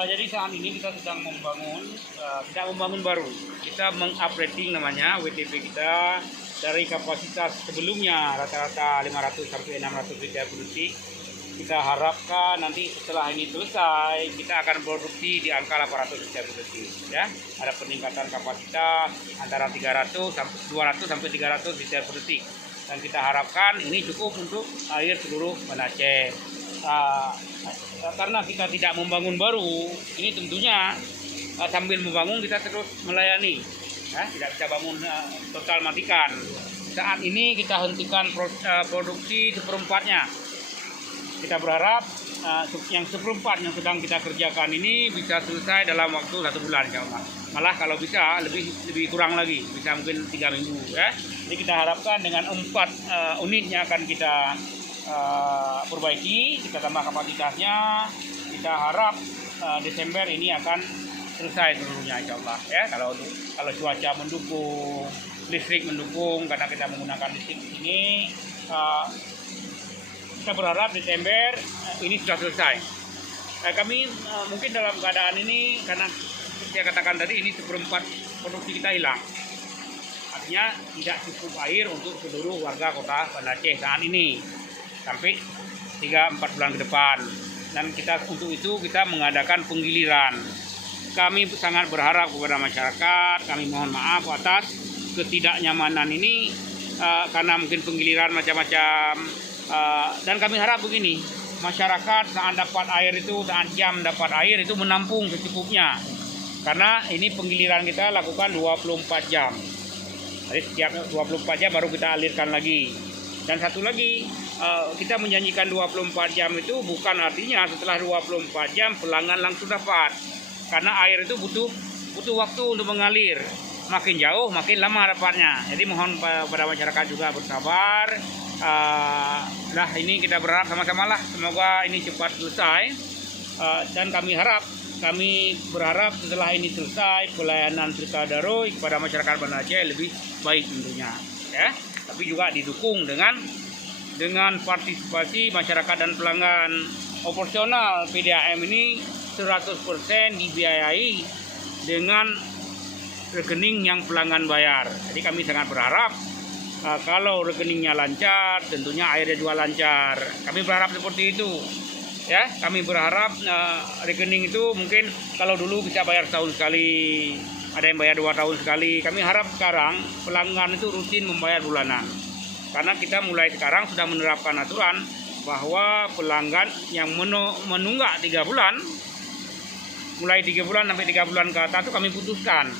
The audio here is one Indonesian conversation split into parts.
Jadi saat ini kita sedang membangun, tidak membangun baru. Kita mengupgrading namanya WTP kita dari kapasitas sebelumnya rata-rata 500 sampai 600 liter per detik. Kita harapkan nanti setelah ini selesai kita akan produksi di angka 800 liter per detik. Ya, ada peningkatan kapasitas antara 200 sampai 300 liter per detik. Dan kita harapkan ini cukup untuk air seluruh Banda Aceh. Karena kita tidak membangun baru, ini tentunya sambil membangun kita terus melayani, tidak bisa bangun total matikan. Saat ini kita hentikan produksi seperempatnya. Kita berharap yang seperempat yang sedang kita kerjakan ini bisa selesai dalam waktu 1 bulan, insya Allah. Malah kalau bisa lebih kurang lagi, bisa mungkin 3 minggu. Jadi kita harapkan dengan 4 unit yang akan kita perbaiki, kita tambah kapasitasnya. Kita harap Desember ini akan selesai seluruhnya, insya Allah. Ya, kalau cuaca mendukung, listrik mendukung, karena kita menggunakan listrik di sini, kita berharap Desember ini sudah selesai. Kami mungkin dalam keadaan ini, karena saya katakan tadi ini seperempat produksi kita hilang. Artinya tidak cukup air untuk seluruh warga kota Banda Aceh saat ini sampai 3-4 bulan ke depan. Dan untuk itu kita mengadakan penggiliran. Kami sangat berharap kepada masyarakat, kami mohon maaf atas ketidaknyamanan ini, karena mungkin penggiliran macam-macam. Dan kami harap begini, masyarakat saat dapat air itu, saat jam dapat air itu menampung secukupnya. Karena ini penggiliran kita lakukan 24 jam. Jadi setiap 24 jam baru kita alirkan lagi. Dan satu lagi, kita menjanjikan 24 jam itu bukan artinya setelah 24 jam pelanggan langsung dapat. Karena air itu butuh waktu untuk mengalir. Makin jauh, makin lama dapatnya. Jadi mohon pada masyarakat juga bersabar. Ini kita berharap sama-sama lah, semoga ini cepat selesai. Dan kami berharap setelah ini selesai, pelayanan Trikadaroy kepada masyarakat Banda Aceh lebih baik tentunya. Ya. Tapi juga didukung dengan partisipasi masyarakat dan pelanggan. Operasional PDAM ini 100% dibiayai dengan rekening yang pelanggan bayar. Jadi kami sangat berharap kalau rekeningnya lancar, tentunya airnya juga lancar. Kami berharap seperti itu. Ya, kami berharap rekening itu mungkin kalau dulu bisa bayar setahun sekali, ada yang bayar 2 tahun sekali. Kami harap sekarang pelanggan itu rutin membayar bulanan. Karena kita mulai sekarang sudah menerapkan aturan bahwa pelanggan yang menunggak 3 bulan, mulai 3 bulan sampai 3 bulan ke atas itu kami putuskan.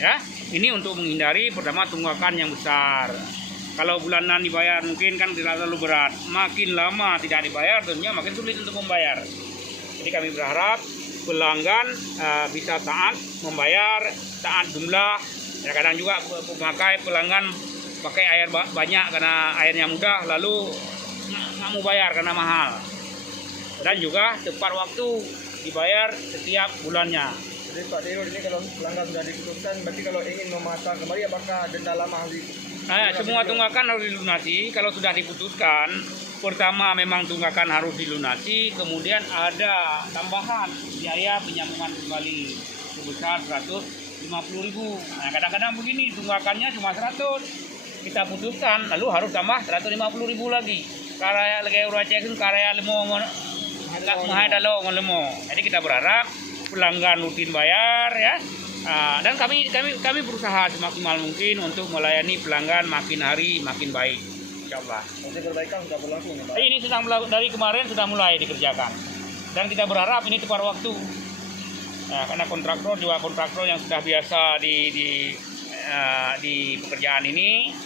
Ya, ini untuk menghindari pertama tunggakan yang besar. Kalau bulanan dibayar mungkin kan tidak terlalu berat. Makin lama tidak dibayar tentunya makin sulit untuk membayar. Jadi kami berharap pelanggan bisa taat membayar, taat jumlah. Ya, kadang juga memakai pelanggan pakai air banyak karena airnya mudah, lalu nggak mau bayar karena mahal. Dan juga tepat waktu dibayar setiap bulannya. Jadi Pak Dirut, ini kalau pelanggan sudah diputuskan, berarti kalau ingin memasang kembali apakah denda lama harus semua tunggakan harus dilunasi. Kalau sudah diputuskan, pertama memang tunggakan harus dilunasi, kemudian ada tambahan biaya penyambungan kembali sebesar 150.000. Nah, kadang-kadang begini, tunggakannya cuma 100, kita putuskan lalu harus tambah 150.000 lagi. Karya lagi uracek karya lemo menghadalo ngelemo. Jadi kita berharap pelanggan rutin bayar, ya. Dan kami berusaha semaksimal mungkin untuk melayani pelanggan makin hari makin baik, insyaallah. Nanti perbaikan sudah berlangsung ya, Pak? Ini sedang dari kemarin sudah mulai dikerjakan. Dan kita berharap ini tepat waktu. Nah, karena kontraktor yang sudah biasa di pekerjaan ini,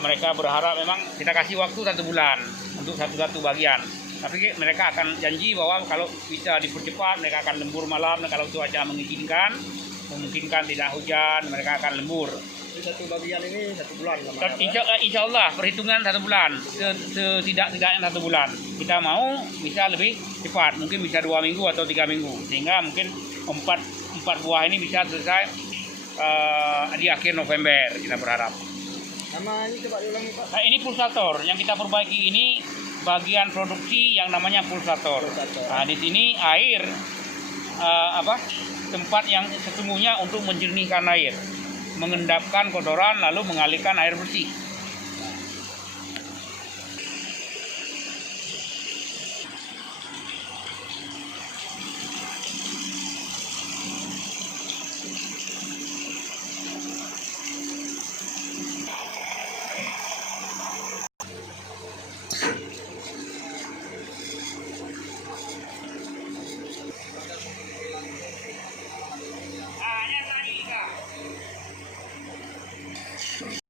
mereka berharap memang kita kasih waktu 1 bulan untuk satu bagian. Tapi mereka akan janji bahwa kalau bisa dipercepat, mereka akan lembur malam. Dan kalau cuaca memungkinkan tidak hujan, mereka akan lembur. Jadi 1 bagian ini 1 bulan. Insya Allah perhitungan 1 bulan, tidak-tidaknya 1 bulan. Kita mau bisa lebih cepat, mungkin bisa 2 minggu atau 3 minggu, sehingga mungkin 4 buah ini bisa selesai di akhir November, kita berharap. Nama ini coba diulangi, Pak. Ini pulsator yang kita perbaiki ini bagian produksi yang namanya pulsator. Nah, di sini air tempat yang sesungguhnya untuk menjernihkan air, mengendapkan kotoran lalu mengalirkan air bersih.